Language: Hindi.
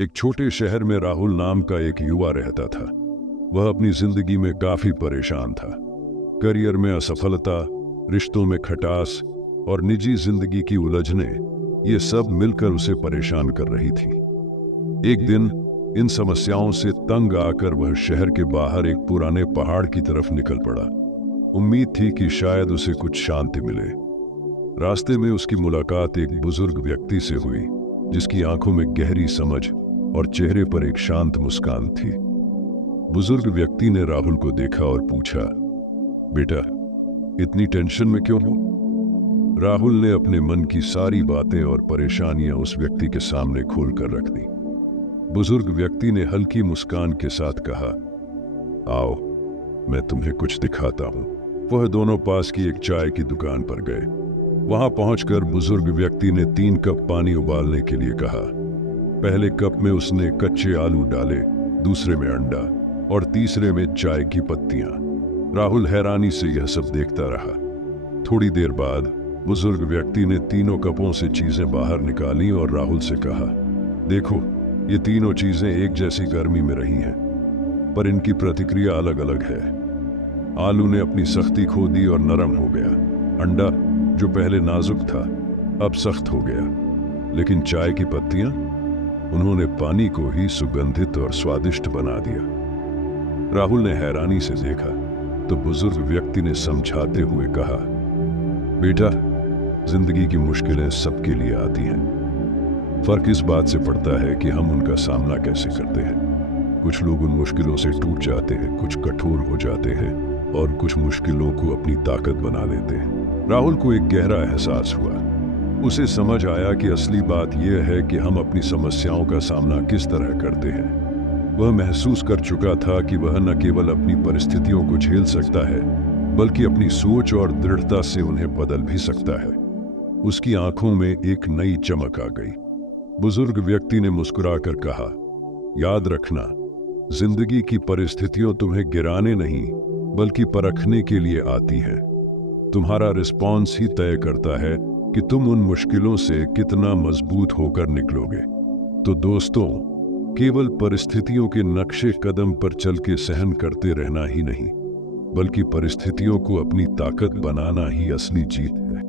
एक छोटे शहर में राहुल नाम का एक युवा रहता था। वह अपनी जिंदगी में काफी परेशान था। करियर में असफलता, रिश्तों में खटास और निजी जिंदगी की उलझनें, ये सब मिलकर उसे परेशान कर रही थी। एक दिन इन समस्याओं से तंग आकर वह शहर के बाहर एक पुराने पहाड़ की तरफ निकल पड़ा। उम्मीद थी कि शायद उसे कुछ शांति मिले। रास्ते में उसकी मुलाकात एक बुजुर्ग व्यक्ति से हुई, जिसकी आंखों में गहरी समझ और चेहरे पर एक शांत मुस्कान थी। बुजुर्ग व्यक्ति ने राहुल को देखा और पूछा, बेटा, इतनी टेंशन में क्यों हो? राहुल ने अपने मन की सारी बातें और परेशानियां उस व्यक्ति के सामने खोलकर रख दी। बुजुर्ग व्यक्ति ने हल्की मुस्कान के साथ कहा, आओ, मैं तुम्हें कुछ दिखाता हूं। वह दोनों पास की एक चाय की दुकान पर गए। वहां पहुंचकर बुजुर्ग व्यक्ति ने 3 कप पानी उबालने के लिए कहा। पहले कप में उसने कच्चे आलू डाले, दूसरे में अंडा और तीसरे में चाय की पत्तियां। राहुल हैरानी से यह सब देखता रहा। थोड़ी देर बाद बुजुर्ग व्यक्ति ने तीनों कपों से चीजें बाहर निकाली और राहुल से कहा, देखो, ये तीनों चीजें एक जैसी गर्मी में रही हैं, पर इनकी प्रतिक्रिया अलग अलग है। आलू ने अपनी सख्ती खो दी और नरम हो गया। अंडा, जो पहले नाजुक था, अब सख्त हो गया। लेकिन चाय की पत्तियां, उन्होंने पानी को ही सुगंधित और स्वादिष्ट बना दिया। राहुल ने हैरानी से देखा तो बुजुर्ग व्यक्ति ने समझाते हुए कहा, बेटा, जिंदगी की मुश्किलें सबके लिए आती हैं। फर्क इस बात से पड़ता है कि हम उनका सामना कैसे करते हैं। कुछ लोग उन मुश्किलों से टूट जाते हैं, कुछ कठोर हो जाते हैं और कुछ मुश्किलों को अपनी ताकत बना लेते हैं। राहुल को एक गहरा एहसास हुआ। उसे समझ आया कि असली बात यह है कि हम अपनी समस्याओं का सामना किस तरह करते हैं। वह महसूस कर चुका था कि वह न केवल अपनी परिस्थितियों को झेल सकता है, बल्कि अपनी सोच और दृढ़ता से उन्हें बदल भी सकता है। उसकी आंखों में एक नई चमक आ गई। बुजुर्ग व्यक्ति ने मुस्कुराकर कहा, याद रखना, जिंदगी की परिस्थितियां तुम्हें गिराने नहीं, बल्कि परखने के लिए आती हैं। तुम्हारा रिस्पॉन्स ही तय करता है कि तुम उन मुश्किलों से कितना मजबूत होकर निकलोगे। तो दोस्तों, केवल परिस्थितियों के नक्शे कदम पर चल के सहन करते रहना ही नहीं, बल्कि परिस्थितियों को अपनी ताकत बनाना ही असली जीत है।